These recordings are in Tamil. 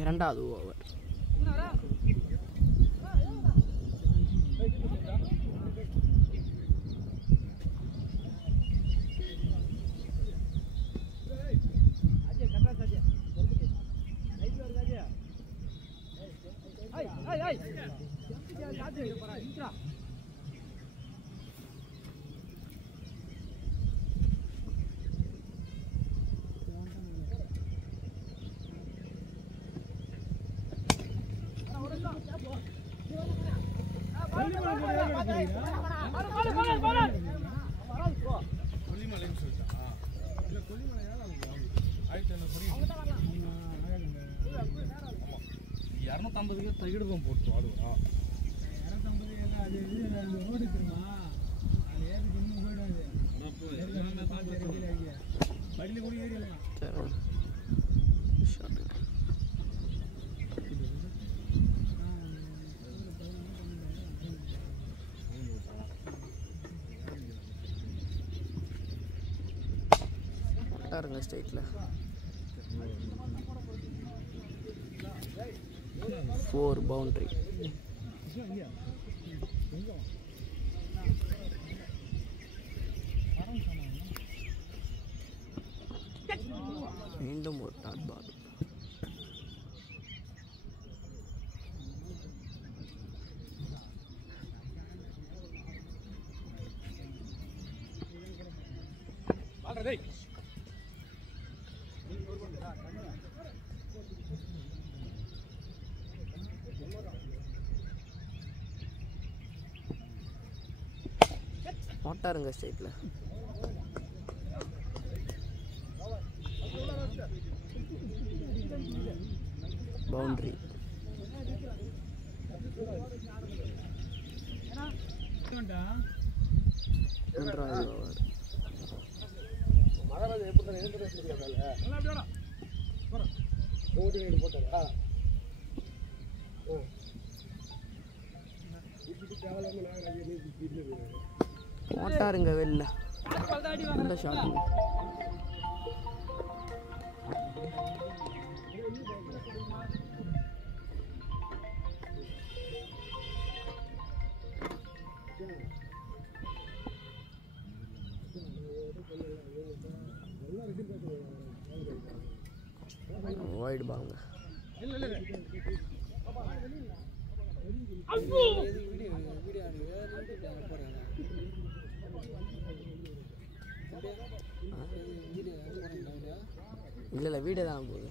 இரண்டாவது ஓவர். தகிடுதான் போட்டு ஆடுவா 250 அது ஓடுமா அது ஏறி இன்னும் போயிடாது படியில கூட ஏறிடலாம். பாருங்க ஸ்ட்ரைட்ல 4 பவுண்டரி. மீண்டும் ஒரு டாட் பால். மாட்டாருங்க ஸ்ட்ரைட்ல. பவுண்டரி. மூன்றாவது ஓவர். போட்டாருங்க வெளில. நல்ல ஷாட். வைட் பாங்க. இல்லை வீடியோ தான் போகுது.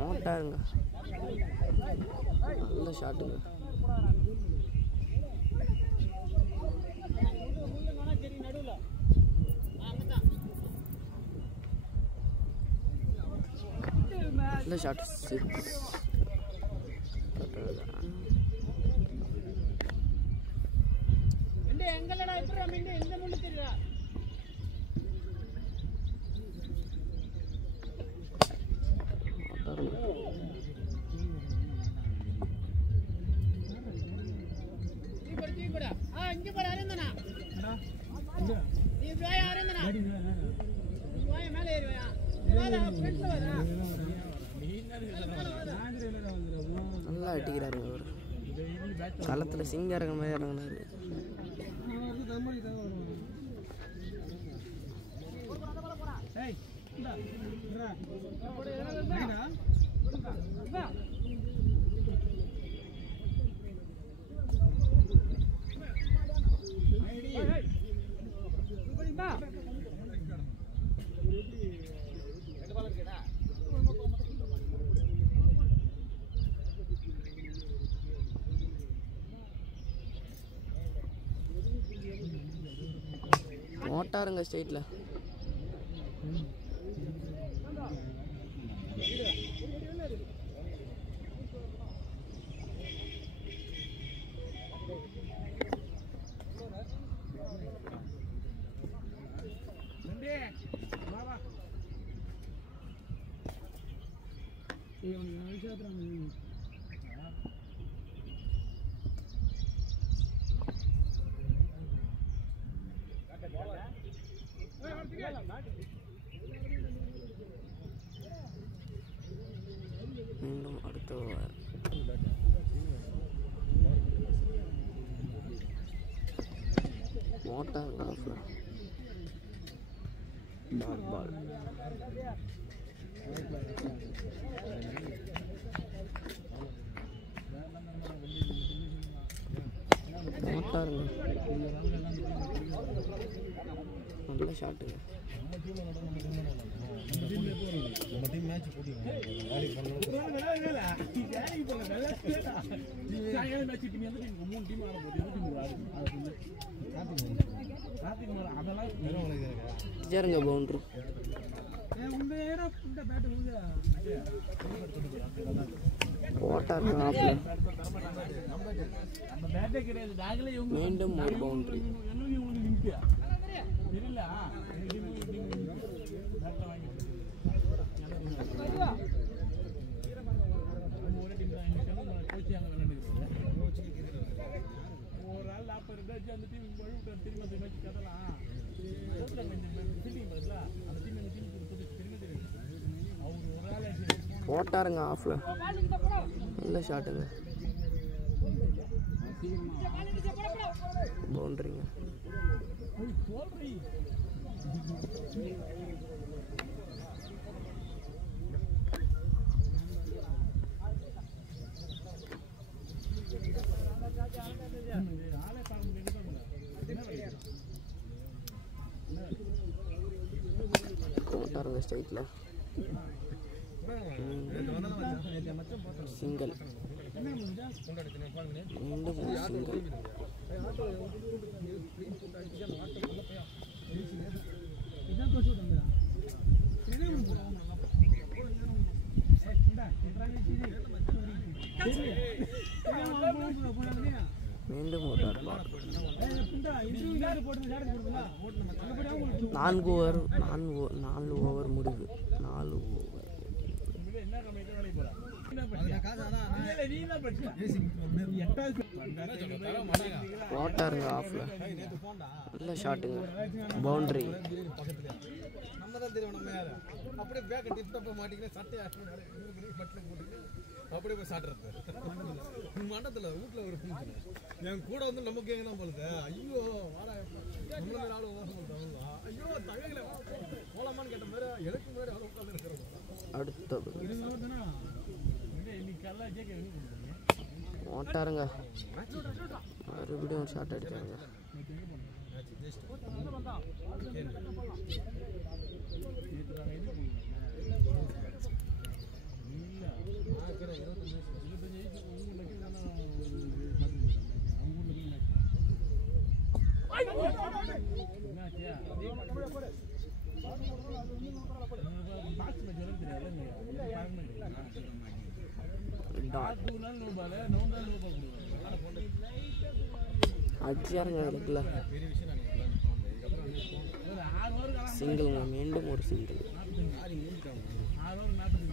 மாட்டாருங்க. நல்ல ஷாட்டுங்க. நல்ல ஷாட். 6. நல்லா அடிக்கிறாரு அவர். களத்தில் சிங்கம் இறங்குற மாதிரி இறங்கினாரு. ஓட்டாருங்க ஸ்ட்ரெயிட்டில். மீண்டும் அடுத்த ஓவர். மோட்டார் ஆஃப்ல டாட் பால். மோட்டாருங்க நல்ல ஷாட்டுங்க. நம்ம டீம் மேட்ச் ஜருங்க பவுண்டரி. ஓட்டார் ஆஃப்ல மீண்டும் ஒரு பவுண்டரி. போட்டாருங்க ஆஃப்ல நல்ல ஷாட்டுங்க. பவுண்டரிங்க. போட்டாருங்க ஸ்ட்ரைட்டில் சிங்கிள். மீண்டும் சிங்கிள். மீண்டும் ஒரு டாட் பால். 4 ஓவர் முடிவு. 4 ஓவர். போட்டாருங்க ஆஃப்ல நல்ல ஷாட்டுங்க. பவுண்டரி. அப்படியே பேக்க டிப் டாப் மாட்டிக்கினே சட்டையா அப்படியே போய் சாட்டுறது மண்டத்துல வீட்டுல ஒரு என் கூட வந்து நமக்கு எங்க தான் போலுது. ஐயோ வாடா நம்மள மேல ஆளு சொல்றாங்க. ஐயோ தகையில போலாமான்னு கேட்ட மாதிரி எனக்கு முன்னாடி ஆளு உட்கார்ந்து இருக்கிறோம். அடுத்தது ஓட்டாருங்க மறுபடியும் ஒரு ஷாட் அடிச்சாங்க. அடிச்சாருங்க இருக்குல்ல சிங்கிள்ங்க. மீண்டும் ஒரு சிங்கிள்.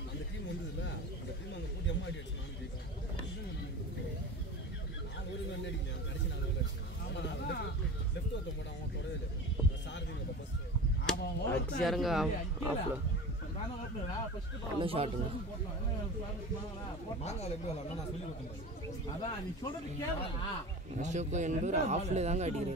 அந்த டீம் வந்ததுல அந்த டீம் அங்கே போட்டு எம்மா அடி அடிச்சு நான் ஒரு ரன் அடிக்கிறேன். கடைசி 4 ஓவர் அடிச்சேன். லெஃப்ட் ஒருத்த போட்டான். அவன் தொடவே இல்லை. சாரதி ஃபர்ஸ்ட் அடிச்சாருங்க ஆஃப்ல நல்ல ஷாட்டுங்க. மாங்காய் எப்படி விளாட்னா நான் சொல்லி கொடுத்தேன். அசோக் என்பவர் ஆஃப்ல தாங்க அடிக்கிறாரு.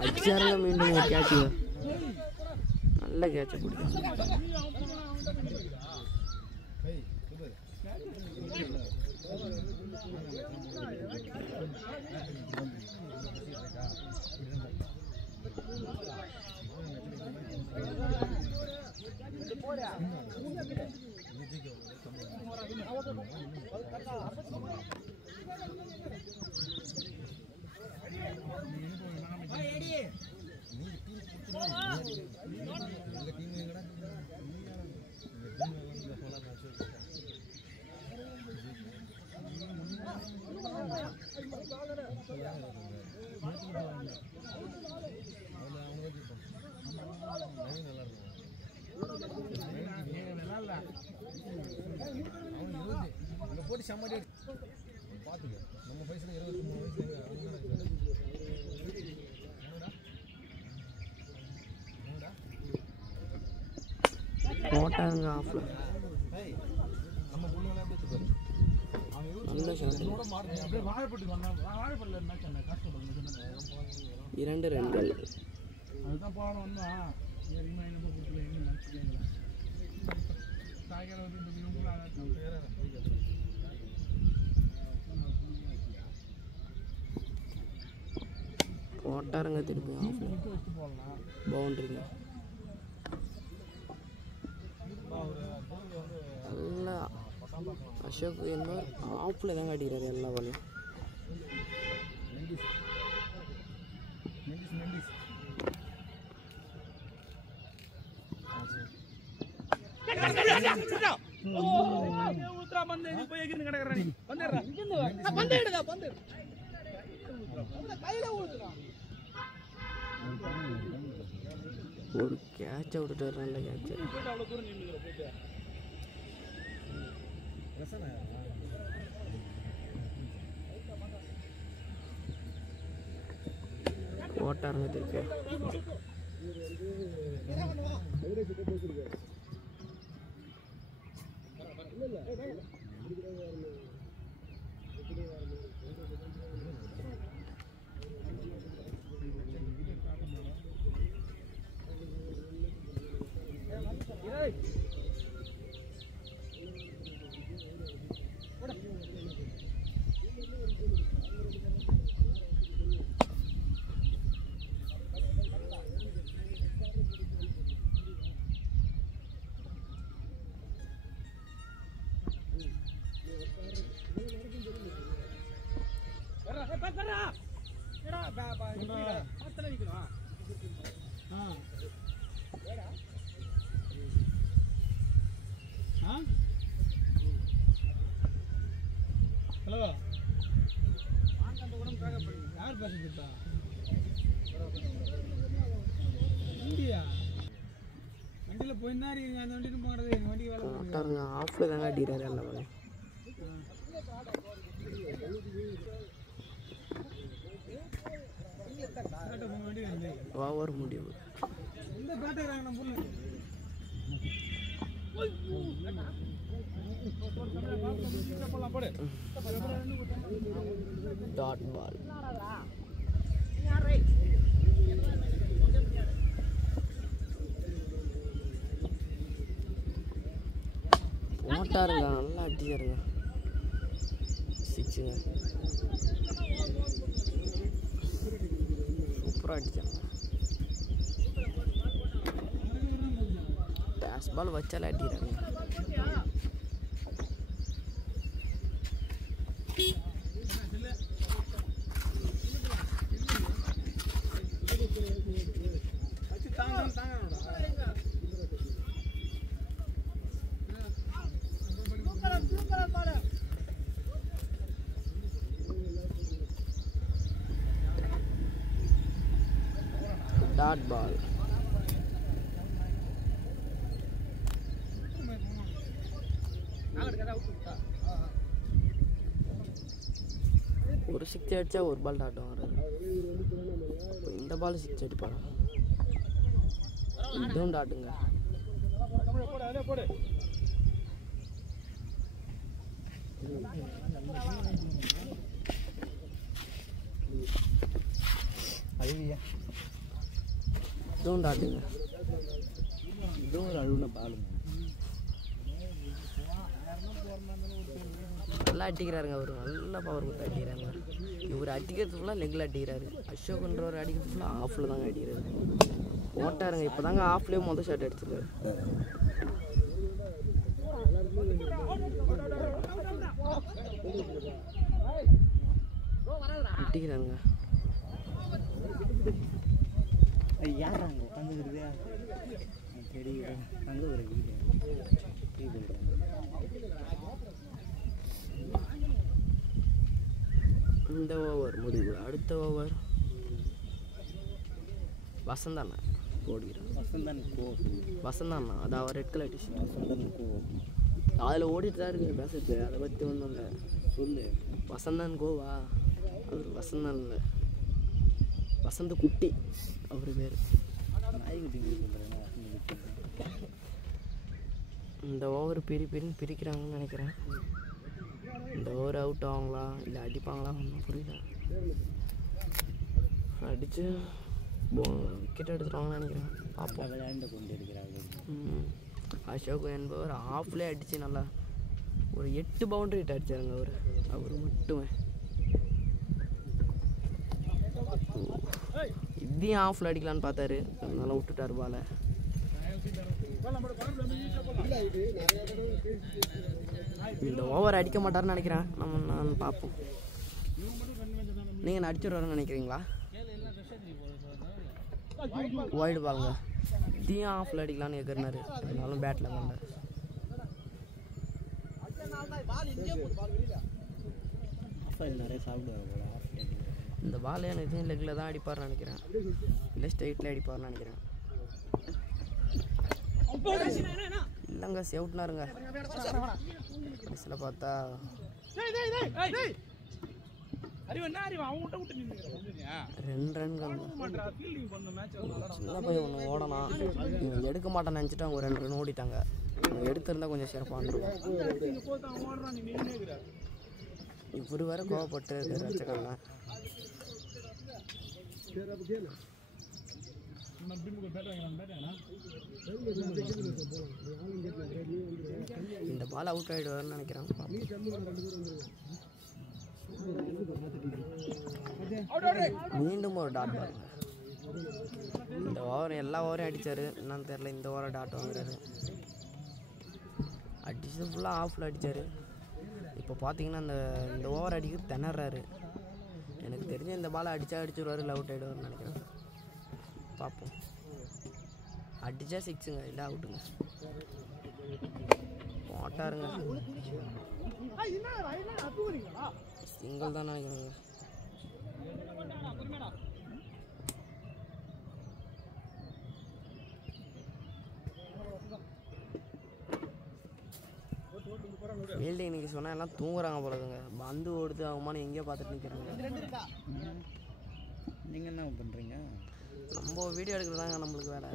அடிச்சாருங்க மீண்டும் ஒரு கேட்ச். நல்ல கேட்சை பிடிக்கும். போட்டு சம்மாடி பார்த்துக்க. நம்ம வயசுல 23 வயசு போட்டாருங்க ஆஃப்ல. நம்ம பொண்ணுங்களே பார்த்துப்பாரு. நல்ல ஷாட். 2 ரன்கள். அதுதான் போகணும் வந்தா ஏறிமா என்ன போகல என்ன நினைச்சிட்டீங்க சாயங்கால வந்து போட்டாருங்க திருப்பி ஆஃப்ல. பவுண்டரிங்க. நல்லா அசோக் என்பவர் ஆஃப்ல தாங்க அடிக்கிறாரு எல்லா பாலையும். ஒரு கேட்ச விட்டுட்டாரு. நல்ல கேட்ச. போட்டாருங்க திருப்பி. ஹலோ யார் பேசுறா? இந்தியா வண்டியில் போயிருந்தா இருக்கீங்க. அந்த வண்டிட்டு போகிறது எங்கள் வண்டிக்கு வேலை போட்டாருங்க ஆஃப்ல தாங்க அடிக்கிறாரு எல்லா பாலையும். ஓவர் முடிவு. இந்த பேட்டை நம்ம பொண்ணு டாட் பால். போட்டாருங்க நல்லா அடிச்சாருங்க. 6ங்க. சூப்பராக அடிச்சாங்க. டேஷ் பால் வச்சாலே அடிக்கிறாங்க. Dot ball. ஒரு ஒரு 6 அடித்தா ஒரு பால் டாட்டும் வராது. இப்போ இந்த பால் 6 அடிப்பாரு, இதுவும் டாட்டுங்க. இதுவும் டாட்டுங்க. இதுவும் ஒரு அழுவுன பாலுங்க. நல்லா அடிக்கிறாருங்க அவர், நல்ல பவர் கொடுத்து அடிக்கிறாங்க. இவர் அடிக்கிறது ஃபுல்லாக லெக்கில் அடிக்கிறாரு. அசோக்ன்றவர் அடிக்கிறது ஃபுல்லாக ஆஃபில் தாங்க அடிக்கிறாரு. ஓட்டாருங்க இப்போ தாங்க ஆஃப்லேயே மொதல் ஷாட் அடிச்சிருக்காரு. அடிக்கிறாருங்க. அது யார் அங்கே உட்காந்துக்கிறதே தெரியுது. அங்கே ஒரு வீடு இந்த ஓவர் முடிவு. அடுத்த ஓவர் வசந்தாண்ணா ஓடுகிறார். வசந்தாண்ணா அது அவர் ரெட் கலர் டிஷர்ட் அதில் ஓடிட்டு தான் இருக்கு பேசுறது. அதை பற்றி ஒன்றும் இல்லை, சொல்லு. வசந்தான் கோவா, அவர் வசந்தான் இல்லை, வசந்த குட்டி அவர் பேர். இந்த ஓவர் பிரிக்கிறாங்கன்னு நினைக்கிறேன். இந்த ஓவர் அவுட் ஆகுங்களா இல்லை அடிப்பாங்களா ஒன்றும் புரியல. அடித்து விக்கெட் எடுத்துருவாங்கன்னு நினைக்கிறேன். பார்ப்போம். விளையாண்டு கொண்டு இருக்கிறாங்க. அசோக் என்பவர் ஆஃப்லேயே அடித்து நல்லா ஒரு 8 பவுண்டரி ஹிட் அடிச்சாருங்க அவர் மட்டுமே. இதையும் ஆஃபில் அடிக்கலான்னு பார்த்தாரு, நல்லா விட்டுட்டார் பாலை. இந்த ஓவர் அடிக்க மாட்டாருன்னு நினைக்கிறேன். நான் பார்ப்போம். நீங்கள் அடிச்சிடுவாருன்னு நினைக்கிறீங்களா? வைடு பாருங்க, இதையும் ஆஃபில் அடிக்கலான்னு கேட்குறாரு. இருந்தாலும் பேட்டில் வேண்ட. நிறைய சாப்பிடுவாங்க. இந்த பால் எனக்கு லெக்கில் தான் அடிப்பார்னு நினைக்கிறேன், இல்லை ஸ்ட்ரைட்டில் அடிப்பார்னு நினைக்கிறேன். இல்லைங்க செவுட்னாருங்க. கடைசியில் பார்த்தா 2 ரன்கள். சின்ன பையன் ஒன்று ஓடலாம், இவங்க எடுக்க மாட்டேன்னு நினச்சிட்டு அவங்க 2 ரன் ஓடிட்டாங்க. இவங்க எடுத்திருந்தா கொஞ்சம் சிறப்பாக. இவர் வேற கோவப்பட்டு ரச்சக்கண்ண. இந்த பால் அவுட் ஆகிடுவார்னு நினைக்கிறேன். மீண்டும் ஒரு டாட் பாருங்க. இந்த ஓவர் எல்லா ஓவரையும் அடித்தார், என்னன்னு தெரில. இந்த ஓவரை டாட் வாங்குறாரு. அடிச்சு ஃபுல்லாக ஆஃபில் அடித்தார். இப்போ பார்த்தீங்கன்னா இந்த ஓவர் அடிக்க திணறாரு. எனக்கு தெரிஞ்ச இந்த பாலை அடிச்சிருவாரு, இல்லை அவுட் ஆகிடுவார்னு நினைக்கிறேன். பார்ப்போம். அடித்தா 6ங்க, இல்லை அவுட்டுங்க. போட்டாருங்க, சிங்கிள் தான் நினைக்கிறேங்க. ஃபீல்டிங் இன்னைக்கு சொன்னால் எல்லாம் தூங்குறாங்க போலதுங்க. பந்து ஓடுது அவமானு எங்கேயோ பார்த்துட்டு நிற்கிறாங்க. நீங்கள் என்ன பண்ணுறீங்க? நம்ம வீடியோ எடுக்கிறதாங்க நம்மளுக்கு வேலை.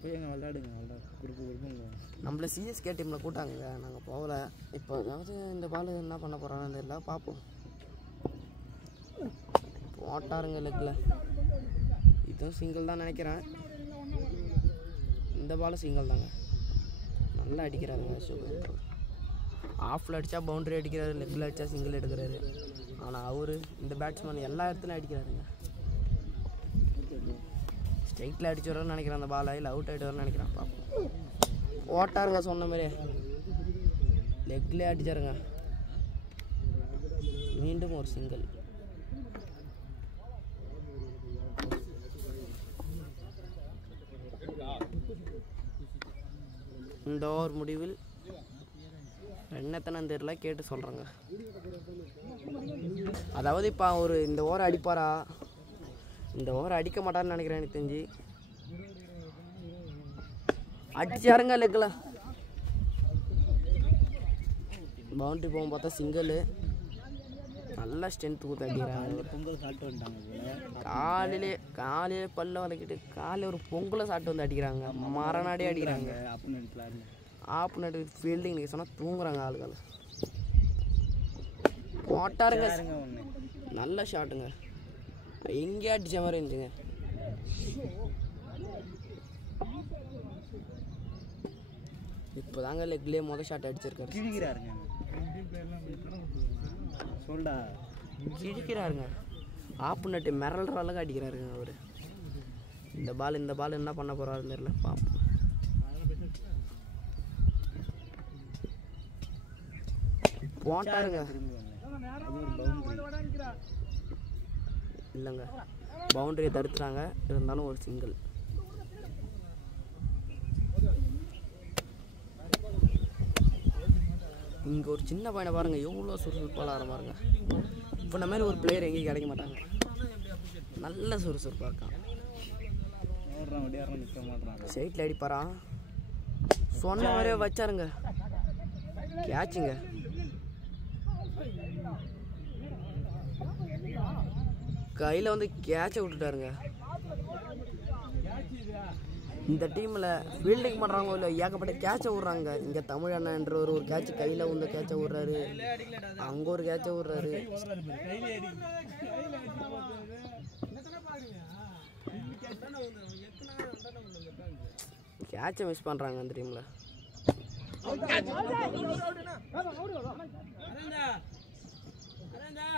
போய் எங்கே விளையாடுங்க, கொடுப்போங்க. நம்மளை சிஎஸ்கே டீமில் கூட்டாங்க, நாங்கள் போகல. இப்போ அதாவது இந்த பால் என்ன பண்ண போகிறான்னு தெரியல, பார்ப்போம். போட்டாருங்க லெக்கில். இதுவும் சிங்கிள் தான் நினைக்கிறேன். இந்த பாலும் சிங்கிள் தாங்க. நல்லா அடிக்கிறாருங்க அசோக். ஆஃபில் அடித்தா பவுண்டரி அடிக்கிறாரு, லெக்கில் அடித்தா சிங்கிள் எடுக்கிறாரு. ஆனால் அவர் இந்த பேட்ஸ்மேன் எல்லா இடத்துலையும் அடிக்கிறாருங்க. ஸ்ட்ரைட்டில் அடிச்சுடுறோன்னு நினைக்கிறேன் அந்த பாலை, இல்லை அவுட் ஆகிடுவார்னு நினைக்கிறேன். பார்ப்போம். ஓட்டாருங்க, சொன்ன மாதிரி லெக்லேயே அடிச்சாருங்க. மீண்டும் ஒரு சிங்கிள். இந்த ஓவர் முடிவில் என்னத்தனை தெரியல, கேட்டு சொல்கிறேங்க. அதாவது இப்போ அவர் இந்த ஓவர் அடிப்பாரா, இந்த ஓவர் அடிக்க மாட்டார்னு நினைக்கிறேன். எனக்கு தெரிஞ்சு அடிச்சாருங்க லெக்கில். பவுண்ட்ரி போகும் பார்த்தா சிங்கிள். நல்லா ஸ்ட்ரென்த் கொடுத்து அடிக்கிறாங்க. பொங்கல் சாப்பிட்டு வந்துட்டாங்க போல. காலையிலே பல்ல வளைக்கிட்டு காலையில் ஒரு பொங்கலை சாப்பிட்டு வந்து அடிக்கிறாங்க. மரணாடியே அடிக்கிறாங்க. ஆப்போனட் ஃபீல்டிங் நீங்கள் சொன்னால் தூங்குறாங்க ஆளுகள். போட்டாருங்க நல்ல ஷாட்டுங்க. எங்கேயா அடித்த மாதிரி இருந்துச்சுங்க. இப்போ தாங்க லெக்லேயே மொதல் ஷாட் அடிச்சிருக்காரு. கிழிக்கிறாருங்க. சொல்டா கிழிக்கிறாருங்க. ஆப்போனட் மிரள்ற அளவுக்கு அடிக்கிறாருங்க அவர். இந்த பால் என்ன பண்ண போகிறாருன்னு தெரியல. பார்ப்போம். போட்டாருங்க. இல்லைங்க பவுண்டரியை தடுத்துறாங்க. இருந்தாலும் ஒரு சிங்கிள். இங்கே ஒரு சின்ன பையனை பாருங்கள் எவ்வளோ சுறுசுறுப்பாக ஆட பாருங்க. இப்போ நம்ம மாதிரி ஒரு பிளேயர் எங்கேயும் கிடைக்க மாட்டாங்க. நல்ல சுறுசுறுப்பாக இருக்கான். சைட்டில் அடிப்பாரா சொன்ன மாதிரியே வச்சாருங்க. கேட்சுங்க. கையில் வந்து கேட்சை விட்டுட்டாருங்க. இந்த டீமில் ஃபீல்டிங் பண்ணுறாங்க இல்லை ஏகப்பட்ட கேட்சை விட்றாங்க. இங்கே தமிழ் அண்ணன்ற ஒரு கேட்ச் கையில் வந்து கேட்சை விட்றாரு. அங்கே ஒரு கேட்சை விட்றாரு. கேட்சை மிஸ் பண்ணுறாங்க அந்த டீமில்.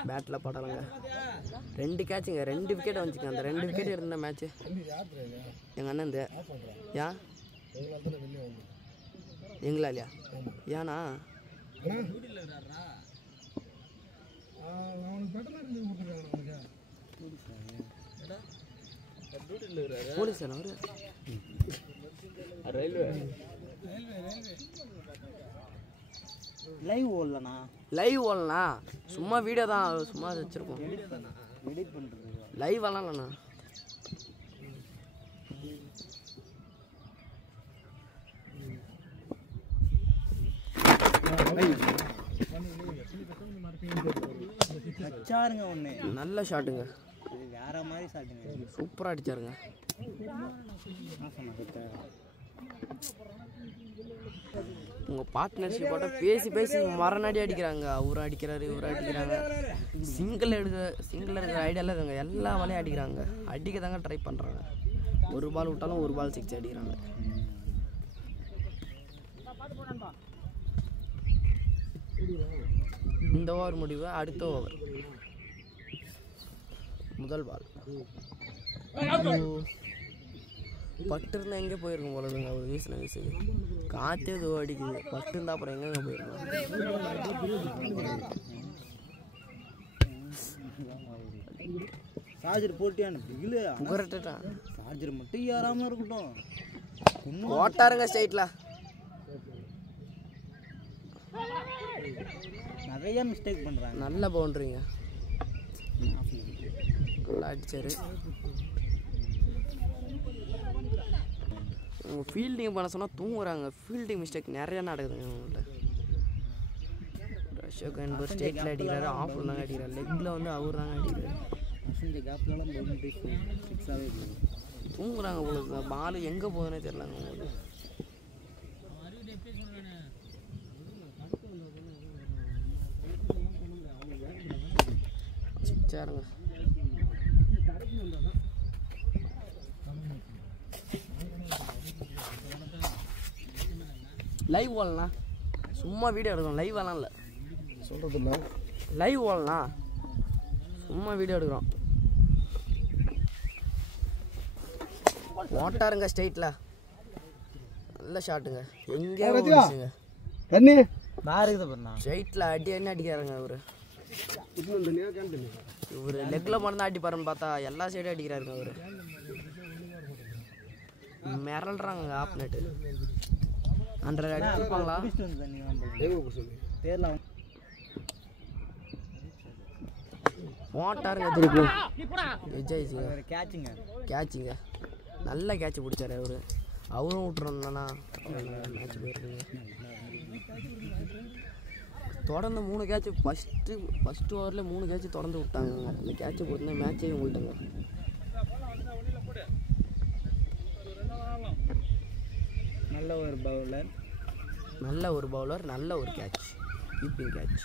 பேட்டில் படலைங்க. 2 கேட்சுங்க. 2 விக்கெட் வந்துச்சுங்க. அந்த 2 விக்கெட் இருந்த மேட்ச்சு எங்கள் அண்ணன் இந்த ஏன் எங்களா இல்லையா ஏன்னா போலீஸ் அவரு ரயில்வே லைவ் ஓடலண்ணா. சும்மா வீடியோ தான் சும்மா வச்சுருக்கோம். எடிட் பண்ணுறது லைவ் எல்லாம் இல்லைண்ணா. வச்சாருங்க ஒன்று. நல்ல ஷாட்டுங்க. வேற மாதிரி ஷாட்டுங்க. சூப்பராக அடிச்சாருங்க. உங்கள் பார்ட்னர்ஷிப் போட்டால் பேசி மரணாடி அடிக்கிறாங்க. அவரும் அடிக்கிறாரு இவரும் அடிக்கிறாங்க. சிங்கிள் எடுக்கிற ஐடியாவில் இருக்காங்க. எல்லா வேலையும் அடிக்கிறாங்க. அடிக்க தாங்க ட்ரை பண்ணுறாங்க. ஒரு பால் விட்டாலும் ஒரு பால் 6 அடிக்கிறாங்க. இந்த ஓவர் முடிவு. அடுத்த ஓவர் முதல் பால் பட்டு இருந்தால் எங்கே போயிருக்கும் போலதுங்க. அவர் வீசுக்கு காற்றே ஏதோ அடிக்குது. பட்டு இருந்தால் அப்புறம் எங்கெங்க போயிருக்கோம். சார்ஜர் போட்டியான இல்லை புகரட்டான். சார்ஜர் மட்டும் ஏறாமல் இருக்கட்டும். போட்டாருங்க ஸ்ட்ரைட்டில். நிறைய மிஸ்டேக் பண்ணுறாங்க. நல்ல பவுண்டரிங்க. நல்லா அடிச்சாரு. ஃபீல்டிங் பண்ண சொன்னால் தூங்குறாங்க. ஃபீல்டிங் மிஸ்டேக் நிறையா நடக்குதுங்க அவங்கள்ட்ட. அசோக் என்பவர் ஸ்டேட்டில் அடிக்கிறாரு. ஆஃபில் தாங்க அடிக்கிறார். லெக்கில் வந்து அவர் தாங்க அடிக்கிறாரு. தூங்குறாங்க உங்களுக்கு. பால் எங்கே போகுதுன்னே தெரியலங்க உங்களுக்கு. சரிங்க லைவ் ஓடலண்ணா. சும்மா வீடியோ எடுக்கிறோம். லைவ் எல்லாம் இல்லை சொல்கிறது இல்லை. லைவ் ஓடலண்ணா. சும்மா வீடியோ எடுக்கிறோம். போட்டாருங்க ஸ்ட்ரைட்டில். நல்ல ஷாட்டுங்க. எங்கேயா போச்சுங்க. ஸ்ட்ரைட்டில் அடி என்ன அடிக்கிறாருங்க அவரு. இவர் லெக்கில் மட்டும் தான் அடிப்பாருன்னு பார்த்தா எல்லா சைடும் அடிக்கிறாருங்க அவரு. மிரள்றாங்க ஆப்னெட்டு. 100 அடிச்சிருப்பாங்களா. போட்டாருங்க திருப்பி. கேட்சுங்க. நல்ல கேட்ச் பிடிச்சாரு அவரு. அவரும் விட்டுருந்தானா மேட்ச் போயிருக்கீங்க. தொடர்ந்து 3 கேட்ச் ஃபஸ்ட்டு ஓவரில் 3 கேட்ச் தொடர்ந்து விட்டாங்க. அந்த கேட்சை பொறுத்து மேட்சே உங்கள்கிட்டங்க. நல்ல ஒரு பவுலர், நல்ல ஒரு கேட்ச், கீப்பிங் கேட்ச்.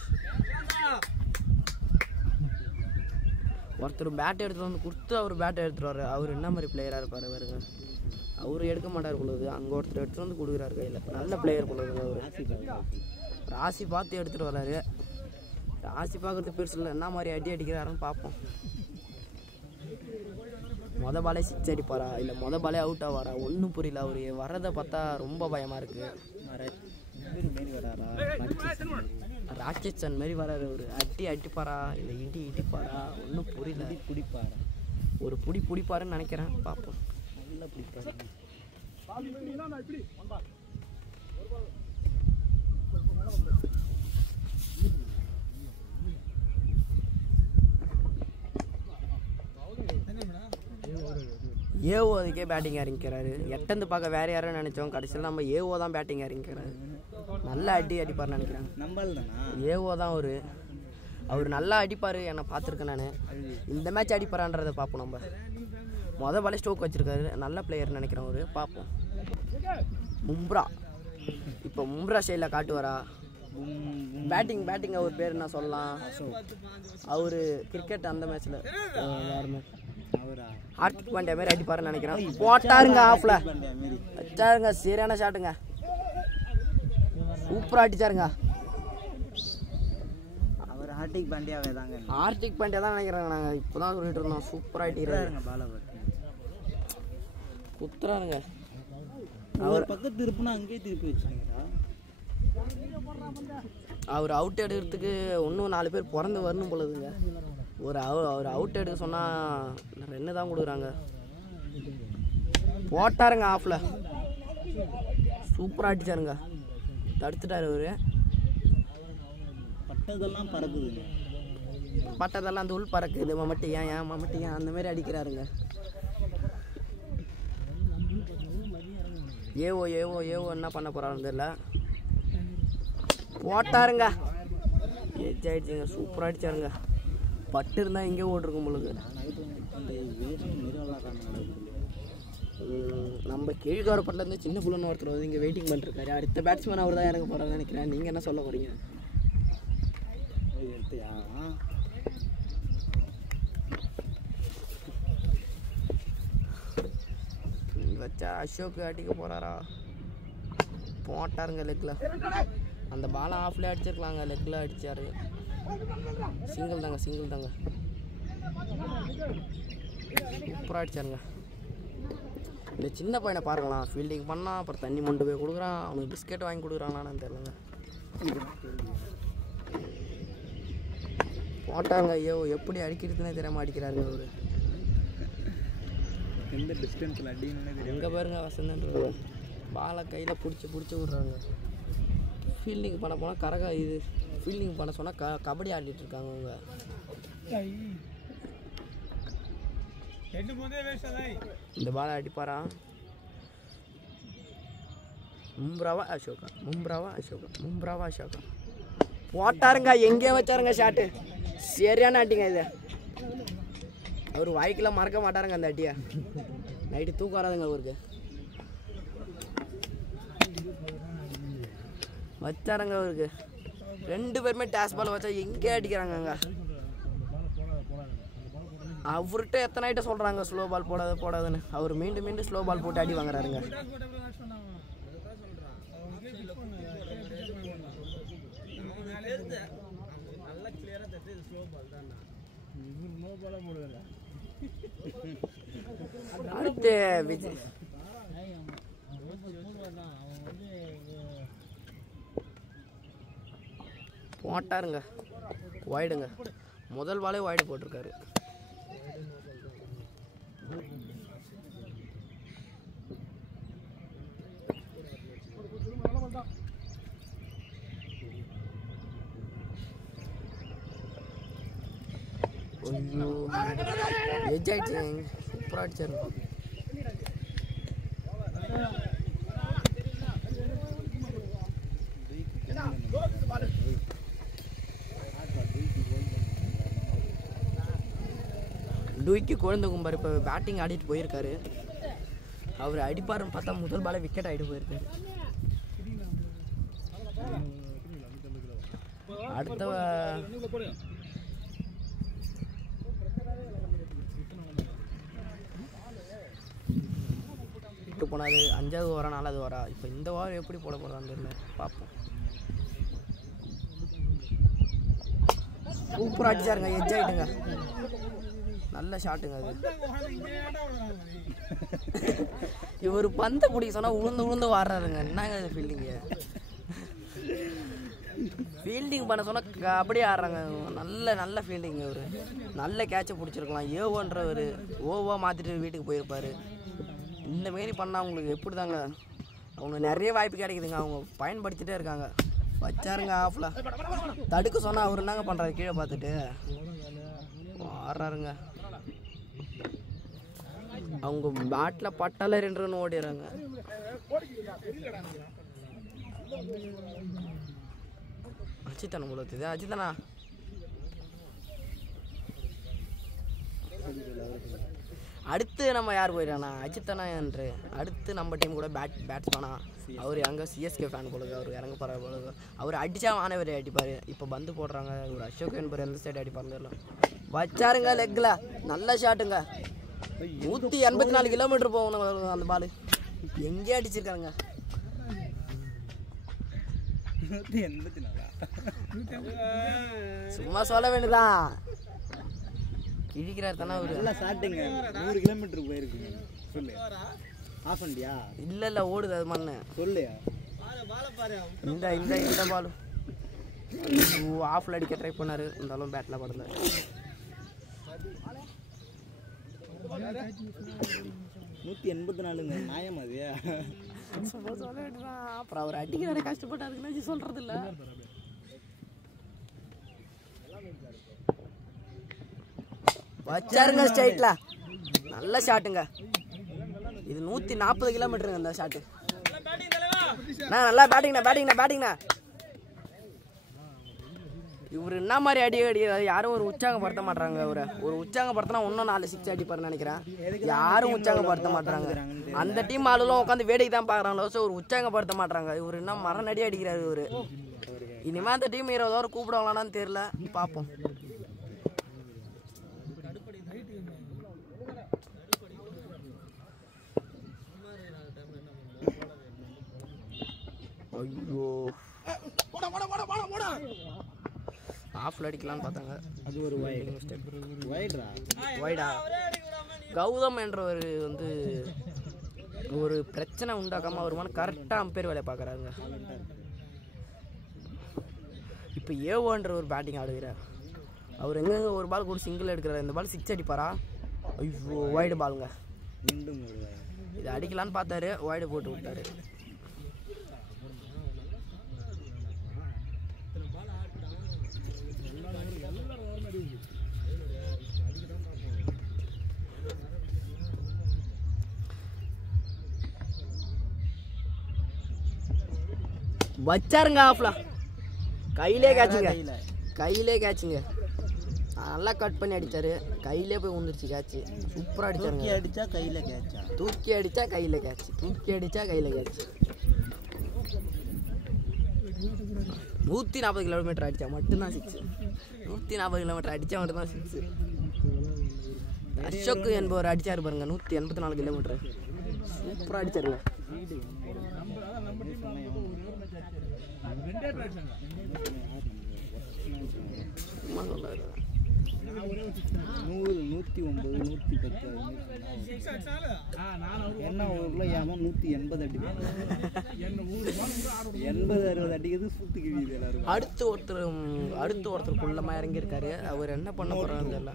ஒருத்தர் பேட் எடுத்துகிட்டு வந்து கொடுத்து அவர் பேட்டை எடுத்துகிட்டு வர்றாரு. அவர் என்ன மாதிரி பிளேயராக இருப்பார் பாருங்க. அவர் எடுக்க மாட்டார் பொழுது, அங்கே ஒருத்தர் எடுத்துகிட்டு வந்து கொடுக்குறாரு கையில். நல்ல பிளேயர் பொழுதுங்க. அவர் ராசி பார்த்து எடுத்துகிட்டு வர்றாரு. ராசி பார்க்குறது பெருசு இல்லை, என்ன மாதிரி அடி அடிக்கிறாருன்னு பார்ப்போம். பாலே 6 அடிப்பாரா இல்லை பாலே அவுட் ஆவாரா ஒன்றும் புரியல. அவர் வர்றதை பார்த்தா ரொம்ப பயமாக இருக்குது. ராட்சசன் மாரி வராரு. அவர் அடிப்பாரா இல்லை இடிப்பாரா ஒன்றும் புரியல. பிடிப்பாரா, ஒரு பிடிப்பாருன்னு நினைக்கிறேன். பார்ப்போம். நல்லா பிடிப்பாரு. ஏஓ அதுக்கே பேட்டிங் இறங்கிக்கிறாரு. எட்டந்து பார்க்க வேறு யாரும் நினச்சோம், கடைசியில் நம்ம ஏஓ தான் பேட்டிங் இறங்கிக்கிறாரு. நல்லா அடிப்பார்னு நினைக்கிறேன். ஏஓ தான் அவர் நல்லா அடிப்பார். என்னை பார்த்துருக்கேன் நான். இந்த மேட்ச் அடிப்பாரான்றதை பார்ப்போம். நம்ம பாலே ஸ்டோக் வச்சுருக்காரு. நல்ல பிளேயர்னு நினைக்கிறேன் அவர். பார்ப்போம். இப்போ மும்ரா ஸ்டைலில் காட்டுவாரா? பேட்டிங் அவர் பேர் என்ன சொல்லலாம்? அவர் கிரிக்கெட் அந்த மேட்ச்சில் யாருமே ஹார்திக் பாண்டியா மாரி அடிப்பாருன்னு நினைக்கிறேன். போட்டாருங்க ஆஃப்ல வச்சாருங்க. சரியான ஷாட்டுங்க, சூப்பராக அடிச்சாருங்க. அவர் ஹார்திக் பாண்டியாவே தாங்க. ஹார்திக் பாண்டியா தான் நினைக்கிறேங்க. நாங்கள் இப்போ தான் சொல்லிட்டு இருந்தோம். சூப்பராக அடிக்கிறாருங்க. பாலை குத்துறாருங்க. அவர் பக்கத்து திருப்புனா அங்கேயே திருப்பி வச்சுருங்களா? அவர் அவுட் எடுக்கிறதுக்கு இன்னும் 4 பேர் பிறந்து வரணும் பொழுதுங்க. அவர் அவுட் எடுக்க சொன்னால் 2 தான் கொடுக்குறாங்க. போட்டாருங்க ஆஃபில். சூப்பராக அடிச்சாருங்க. தடுத்துட்டார் அவர். பட்டதெல்லாம் பறக்குதுங்க. பட்டதெல்லாம் அந்த உள் பறக்குது. மம்மட்டியா அந்தமாரி அடிக்கிறாருங்க. ஏவோ என்ன பண்ண போகிறாருன்னு தெரியல. போட்டாருங்க. எட்ஜ் ஆகிடுச்சுங்க. சூப்பராக அடிச்சாருங்க. பட்டு இருந்தால் எங்கே ஓட்டிருக்கும் பொழுது. நம்ம கீழ்காரப்பட்டிலேருந்து சின்ன புள்ளன்னு ஒருத்தர் வந்து இங்கே வெயிட்டிங் பண்ணிருக்காரு. அடுத்த பேட்ஸ்மேன் அவர் தான் இறங்க போகிறாருன்னு நினைக்கிறேன். நீங்கள் என்ன சொல்ல போகிறீங்க? வச்சா அசோக் அடிக்க போகிறாரா? போட்டாருங்க லெக்கில். அந்த பாலை ஆஃப்லேயே அடிச்சிருக்கலாங்க. லெக்கில் அடித்தார். சிங்கிள் தாங்க. சூப்பராக அடிச்சாருங்க. இந்த சின்ன பையனை பாருங்களாம். ஃபீல்டிங் பண்ணால் அப்புறம் தண்ணி மொண்டு போய் கொடுக்குறான். அவனுக்கு பிஸ்கெட் வாங்கி கொடுக்குறாங்களான்னு தெரியலங்க. போட்டாங்க. எப்படி அடிக்கிறதுனே தெரியாமல் அடிக்கிறாருங்க அவர். எந்த டிஸ்டன்ஸில் அடிக்கணும்னு எங்கே பாருங்க வசந்தன்ற பாலை கையில் பிடிச்சி விட்றாங்க. ஃபீல்டிங் பண்ண போனால் ஃபீல்டிங் பண்ண சொன்னால் கபடி ஆடிட்டு இருக்காங்க அவங்க. இந்த பாலை அடிப்பாரா? மும்ராவா அசோகா போட்டாருங்க. எங்கே வச்சாருங்க ஷாட்டு. சரியான அட்டிங்க இது. அவர் வாய்க்கெல்லாம் மறக்க மாட்டாருங்க அந்த அட்டியை. நைட்டு தூக்கம் வராதுங்க அவருக்கு. வச்சாருங்க அவருக்கு. 2 பேருமே டேஸ் பால் வச்சா எங்கே அடிக்கிறாங்க. அவர்கிட்ட எத்தனை ஐட்டம் சொல்கிறாங்க ஸ்லோ பால் போடாதுன்னு. அவர் மீண்டும் ஸ்லோ பால் போட்டு அடி வாங்குறாருங்க. அடுத்து விஜய் போட்டாருங்க. வாய்டுங்க. முதல் பாலே வாய்டு போட்டிருக்காரு. ஐயோ எட்ஜ் ஆயிடுச்சு. சூப்பராக அடிச்சாரு. டூக்கி குழந்தை கும்பார் இப்போ பேட்டிங் ஆடிட்டு போயிருக்காரு. அவர் அடிப்பாருன்னு பார்த்தா முதல் பாலே விக்கெட் ஆகிட்டு போயிருக்காரு. அடுத்த விட்டு போனாது 5வது ஓவரா 4வது ஓவரா. இப்போ இந்த ஓவர் எப்படி போட போகிறான்னு தெரியல, பார்ப்போம். சூப்பராக அடிச்சாருங்க, எட்ஜ் ஆகிட்டுங்க, நல்ல ஷாட்டுங்க அது. இவர் பந்தை பிடிக்க சொன்னால் உளுந்து வாடுறாருங்க. என்னங்க அது ஃபீல்டிங்கு, ஃபீல்டிங் பண்ண சொன்னால் கபடி ஆடுறாங்க. நல்ல ஃபீல்டிங். அவர் நல்ல கேட்சை பிடிச்சிருக்கலாம். ஏவோன்றவர் ஓவா மாற்றிட்டு வீட்டுக்கு போயிருப்பார். இந்த மாரி பண்ணால் அவங்களுக்கு எப்படி தாங்க, அவங்க நிறைய வாய்ப்பு கிடைக்குதுங்க, அவங்க பயன்படுத்திகிட்டே இருக்காங்க. வச்சாருங்க ஆஃபில், தடுக்க சொன்னால் அவர் என்னங்க பண்ணுறாரு, கீழே பார்த்துட்டு ஆடுறாருங்க. அவங்க பேட்டில் பட்டால 2 ரன் ஓடிடுறாங்க. அஜித்தனா போல தெரியுது. அஜித்தனா அடுத்து நம்ம யார் போயிடறானா, அஜித்தனா என்று. அடுத்து நம்ம டீம் கூட பேட்ஸ்மேனா அவர் எங்கே சிஎஸ்கே ஃபேன் போலுங்க. அவர் இறங்க போகிற போலுங்க. அவர் அடித்தா மாணவர் அடிப்பார். இப்போ பந்து போடுறாங்க. ஒரு அசோக் என்பவர் எந்த சைடு அடிப்பாருன்னு தெரியல. வச்சாருங்க லெக்கில், நல்ல ஷாட்டுங்க. 184 கிலோமீட்டர் போகணும் அந்த பால். எங்கேயே அடிச்சிருக்காருங்க. 184 சும்மா சொல்ல வேண்டியதான், கிழிக்கிறார் தானே அவரு. நல்லா ஷாட்டுங்க. 100 கிலோமீட்டருக்கு போயிருக்குங்க. சொல்லு, ஆஃப் பண்ணியா? இல்லை ஓடுது அது மண்ணு. சொல்லு, இந்த பால் ஆஃப்ல அடிக்க ட்ரை பண்ணாரு, இருந்தாலும் பேட்டில் படல. 184ங்க, நியாயம் அது. சொல்ல வேண்டியதான். அப்புறம் அவர் அடிக்கிறாரு, கஷ்டப்பட்டாருக்குன்னு சொல்றது இல்லை. வச்சாருங்க ஸ்ட்ரைட்ல, நல்ல ஷாட்டுங்க. இது 140 கிலோமீட்டருங்க இந்த ஷாட்டு. நல்லா பேட்டிங்ண்ணா. இவர் என்ன மாதிரி அடிக்கிறாரு, யாரும் ஒரு உற்சாகப்படுத்த மாட்டாங்க. ஒரு உற்சாகப்படுத்தினா இன்னும் 4 6 அடிப்பாருன்னு நினைக்கிறேன். யாரும் உற்சாகப்படுத்த மாட்டாங்க. அந்த டீம் ஆளுலாம் உட்காந்து வேடிக்கை தான் பார்க்குறாங்களோ, ஒரு உற்சாகப்படுத்த மாட்டாங்க. இவர் என்ன மரணடி அடிக்கிறாரு இவர். இனிமேல் அந்த டீம் 20 ஓவர் கூப்பிடுவாங்களான்னு தெரியல, பார்ப்போம். ஐயோ, ஆஃப்ல அடிக்கலான்னு பார்த்தாங்க. அது ஒரு வைடா. கௌதம் என்றவர் வந்து ஒரு பிரச்சனை உண்டாக்காம வருமான கரெக்டாக அம்பேர் வேலையை பார்க்குறாருங்க. இப்போ ஏவோன்ற ஒரு பேட்டிங் ஆடுகிறார். அவர் எங்கெங்க ஒரு பால் கூட சிங்கிள் எடுக்கிறார். இந்த பால் 6 அடிப்பாரா? ஐயோ, வைடு பாலுங்க. இது அடிக்கலான்னு பார்த்தாரு, வைடு போட்டு விட்டாரு. வச்சாருங்க ஆஃப்ல, கையிலே கேட்சுங்க. நல்லா கட் பண்ணி அடிச்சாரு, கையிலே போய் விழுந்துருச்சு கேட்ச். சூப்பராக அடிச்சாருங்க. தூக்கி அடிச்சா கையில் கேட்ச். 140 கிலோமீட்டர் அடித்தா மட்டும்தான் 6. 140 கிலோமீட்டர் அடித்தா மட்டும்தான் 6. அசோக் என்பவர் அடித்தார் பாருங்க, 184 கிலோமீட்டர். சூப்பராக அடிச்சாருங்க. 180 அடிப்பாங்க. 80-60 அடிக்கிறது சுத்து கிழியுது எல்லாரும். அடுத்து ஒருத்தர் குள்ளமாக இறங்கியிருக்காரு. அவர் என்ன பண்ண போகிறான்னு தெரியல.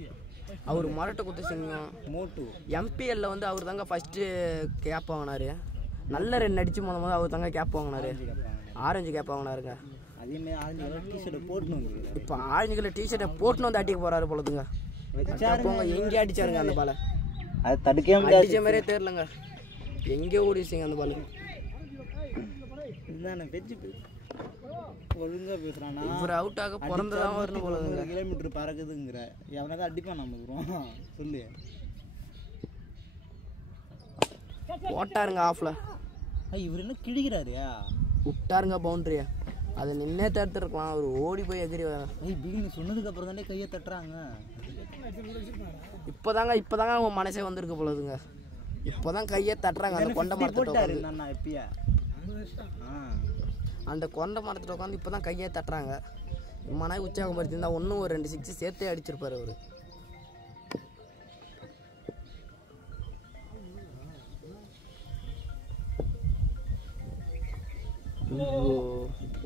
அவர் மரட்டை குத்து சிங்கம் மோட்டு எம்பிஎல்ல வந்து அவர் தாங்க ஃபஸ்ட்டு கேப் வாங்கினார். நல்ல 2 அடித்து முதல் அவர் தாங்க கேப் வாங்கினார். ஆரஞ்சு கேப் வாங்கினாருங்க. அதேமாதிரி ஆரஞ்சு கலர் டிஷர்ட்டை போட்டுன்னு வந்து, இப்போ ஆரஞ்சு கலர் டிஷர்ட்டை போட்டுன்னு வந்து அடிக்க போகிறாரு போலதுங்க. போங்க, எங்கே அடிச்சாருங்க அந்த பாலை. அது தடுக்கவே முடியாது. அடிச்ச மாதிரியே தெரியலங்க, எங்கேயோ ஓடிச்சிங்க அந்த பால். இதுதானே வெஜ் ஒழுங்கா பேசுறானா இவர் அவுட் ஆக பிறந்ததான் வரணும் போலதுங்க. கிலோமீட்டர் பறக்குதுங்கிற எவனாவது அடிப்பான் நம்ம ப்ரோ சொல்லு. போட்டாருங்க ஆஃப்ல. இவர் என்ன கிழிக்கிறாரு விட்டாருங்க பவுண்டரியா. அதை நின்னே தடுத்துருக்கலாம். அவர் ஓடி போய் எகிரி பிகினி சொன்னதுக்கு அப்புறம் தானே கையை தட்டுறாங்க. இப்போதாங்க அவங்க மனசே வந்திருக்கு போலதுங்க. இப்போதான் கையை தட்டுறாங்க. அந்த கொண்டை மரத்துட்டு அந்த கொண்டை மரத்துட்டு உட்காந்து இப்போதான் கையை தட்டுறாங்க. மன உற்சாகப்படுத்திருந்தா ஒன்றும் ஒரு 2 6 சேர்த்தே அடிச்சிருப்பாரு அவரு.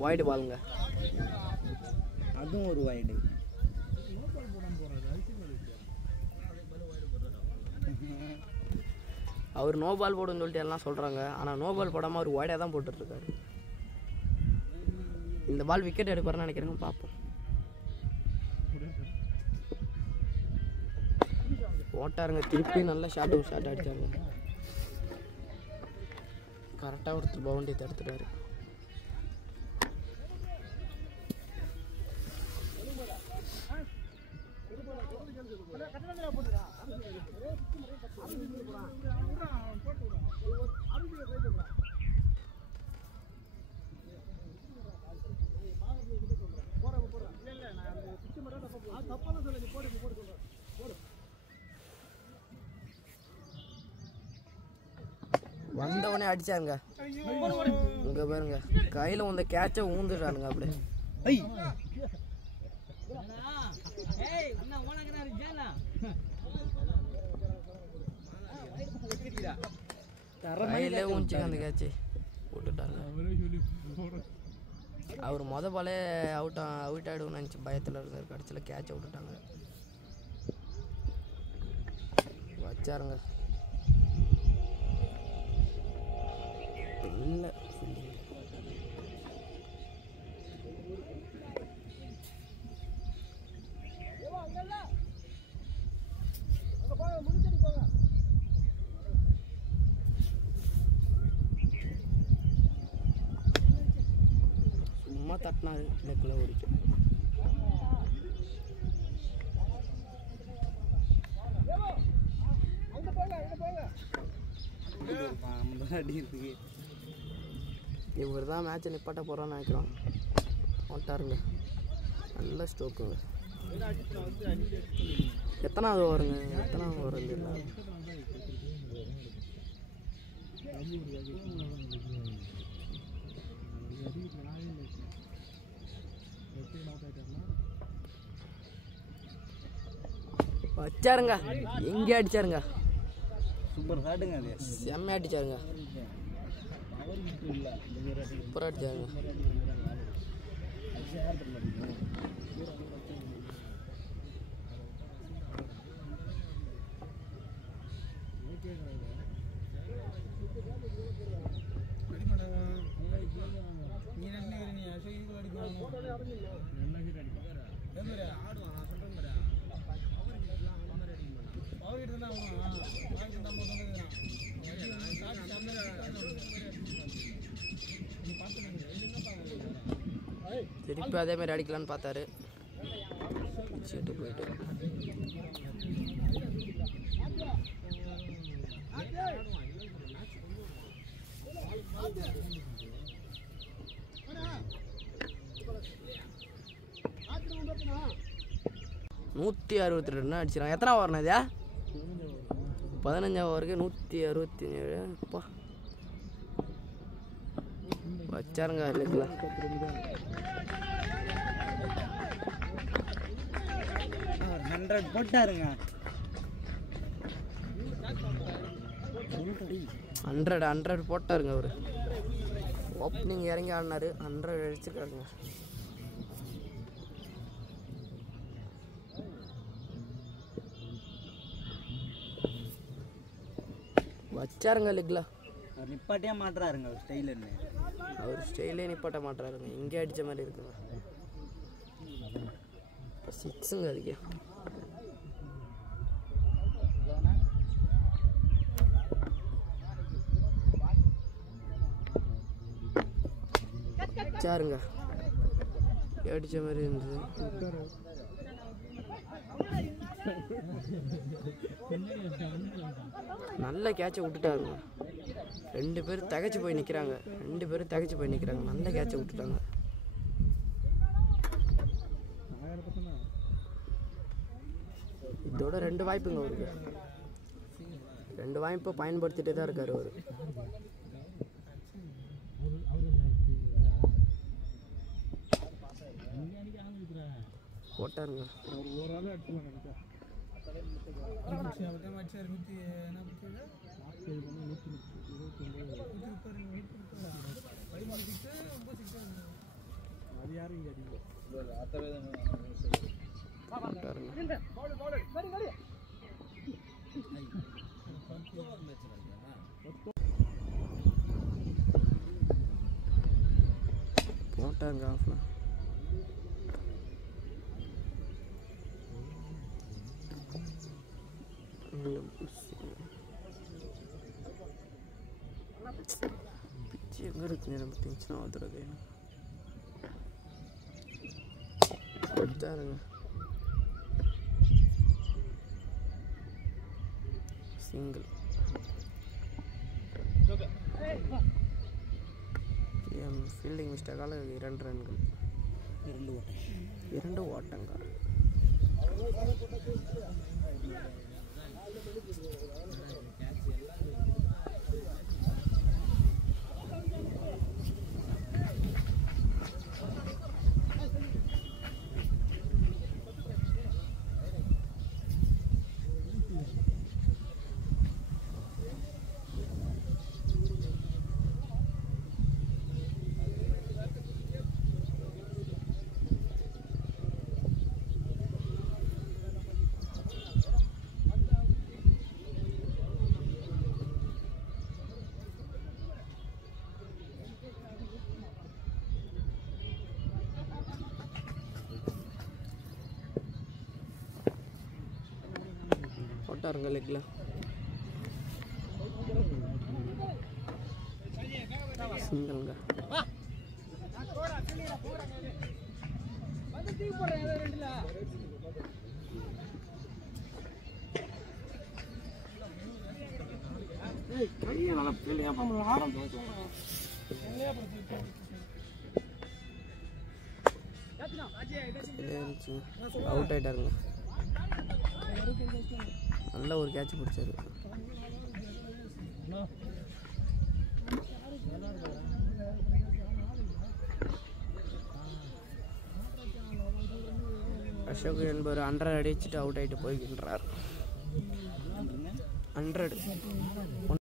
வைடு பாலுங்க. அதுவும் ஒரு வைடு. அவர் நோ பால் போடுன்னு சொல்லிட்டு எல்லாம் சொல்கிறாங்க. ஆனால் நோ பால் போடாமல் அவர் வைடாக தான் போட்டுட்ருக்காரு. இந்த பால் விக்கெட் எடுப்பாருன்னு நினைக்கிறேங்க. பார்ப்போம். போட்டாருங்க. திருப்பி நல்லா ஷார்ட் அடித்தாங்க. கரெக்டாக ஒருத்தர் பவுண்டரி தடுத்துட்டாரு. வந்தவனே அடிச்சாங்க. இங்க பாருங்க, கையில வந்த கேட்ச ஊந்துட்டானுங்க. அப்படியே கையிலே ஊஞ்சிங்க அந்த கேட்சை போட்டுட்டாங்க. அவர் பாலே அவுட் ஆகிடுவோம்னு நினச்சி பயத்தில் இருந்தார். கடைசியில் கேட்சை விட்டுட்டாங்க. வச்சாருங்க. இல்லை சும்மா தட்டினாரு. லெக்கில் ஓடிச்சு. இவர் தான் மேட்சை நிப்பாட்ட போகிறான்னு நினைக்கிறோம். ஓட்டாருங்க. நல்ல ஸ்ட்ரோக்குங்க. எத்தனாவது வருங்க? எத்தனாவது வரும் இல்லை? வச்சாருங்க. எங்கே அடிச்சாருங்க. சூப்பர் ஷாட்டுங்க. அது செம்மையா அடிச்சாருங்க. சூப்பராக அடிச்சாருங்க. திருப்பி அதே மாதிரி அடிக்கலான்னு பார்த்தாரு. சீட்டு போயிட்டு நூற்றி 62 ரன் அடிச்சிடறாங்க. எத்தனை ஓவர்னா இதா? 15 ஓவருக்கு 167. அப்பா வச்சாருங்க. இல்லைங்களா 100 போட்டாருங்க. 100 போட்டாருங்க. அவரு ஓப்பனிங் இறங்கி ஆடினாரு. 100 அடிச்சிருக்காருங்க. வச்சாருங்க. லெக்ல அவர் நிப்பாட்டியே மாட்டுறாருங்க. அவர் ஸ்டைலுன்னு அவர் ஸ்டைலே நிப்பாட்ட மாட்டுறாருங்க. இங்கே அடித்த மாதிரி இருக்குங்க. 6ங்க அதுக்கே. வச்சாருங்க. அடித்த மாதிரி இருந்தது. நல்ல கேட்சை விட்டுட்டாருங்க. 2 பேரும் தகச்சு போய் நிற்கிறாங்க. நல்ல கேட்சை விட்டுட்டாங்க. இதோட 2 வாய்ப்புங்க அவருக்கு. 2 வாய்ப்பை பயன்படுத்திட்டே தான் இருக்கார் அவர். போட்டாருங்க. போட்டாங்க ஆஃப்ல. பிச்சு எங்கே இருக்கு நம்ம டென்ஷன் ஆகுறது. எடுத்தாருங்க. சிங்கிள். ஃபீல்டிங் மிஸ்டேக்கால 2 ரன்கள். 2 ஓட்டங்க. போட்டாருங்க லெக்கில். சிங்கிள்ங்க. அவுட் ஆயிட்டாருங்க. நல்ல ஒரு கேட்ச் பிடிச்சாரு. அசோக் என்பவர் 100 அடிச்சுட்டு அவுட் ஆகிட்டு போய்கின்றார். 100